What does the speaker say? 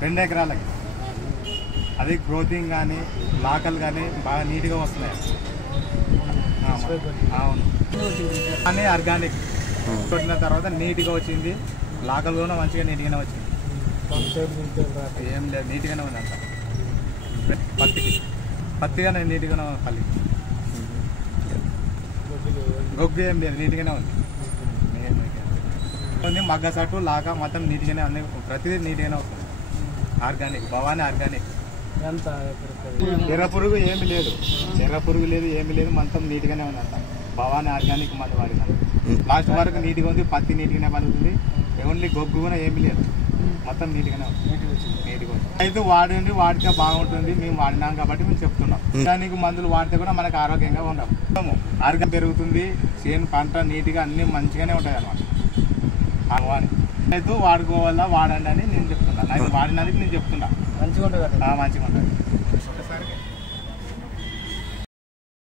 2 ఎకరాలకి అది గ్రోతింగ్ కానీ లాకలు కానీ బాగా నీట్గా వస్తున్నాయి. అవును కానీ ఆర్గానిక్ కొట్టిన తర్వాత నీట్గా వచ్చింది. లాకలు కూడా మంచిగా నీట్గానే వచ్చింది. ఏం లేదు నీట్గానే ఉంది అంత. పత్తిగానే నీట్గానే ఉంది. పల్లి గొగ్గు ఏం లేదు నీట్గానే ఉంది. మగ్గ సట్టు లాక మొత్తం నీట్గానే ఉంది. ప్రతిదీ నీట్గానే వస్తుంది. Organic Bhavani organic. ఎర్ర పురుగు ఏమి లేదు. ఎర్ర పురుగు లేదు ఏమి లేదు. మొత్తం నీట్గానే ఉంది అంత. భవానీ ఆర్గానిక్ మందు వాడిన లాస్ట్ వరకు నీట్గా ఉంది. పత్తి నీట్గానే పడుతుంది. ఓన్లీ గొగ్గు కూడా ఏమి లేదు. మొత్తం నీట్గానే ఉంది. నీట్గా ఉంది. అయితే వాడితే బాగుంటుంది. మేము వాడినాం కాబట్టి మేము చెప్తున్నాం. ఆర్గానిక్ మందులు వాడితే కూడా మనకు ఆరోగ్యంగా ఉన్నాం. ఆరోగ్యం పెరుగుతుంది. చేను పంట నీట్గా అన్ని మంచిగానే ఉంటాయి అన్నమాట. అయితే వాడుకోవాలా వాడండి అని నేను చెప్తున్నా. నాకు వాడినందుకు నేను చెప్తున్నా. మంచిగా ఉంటుంది.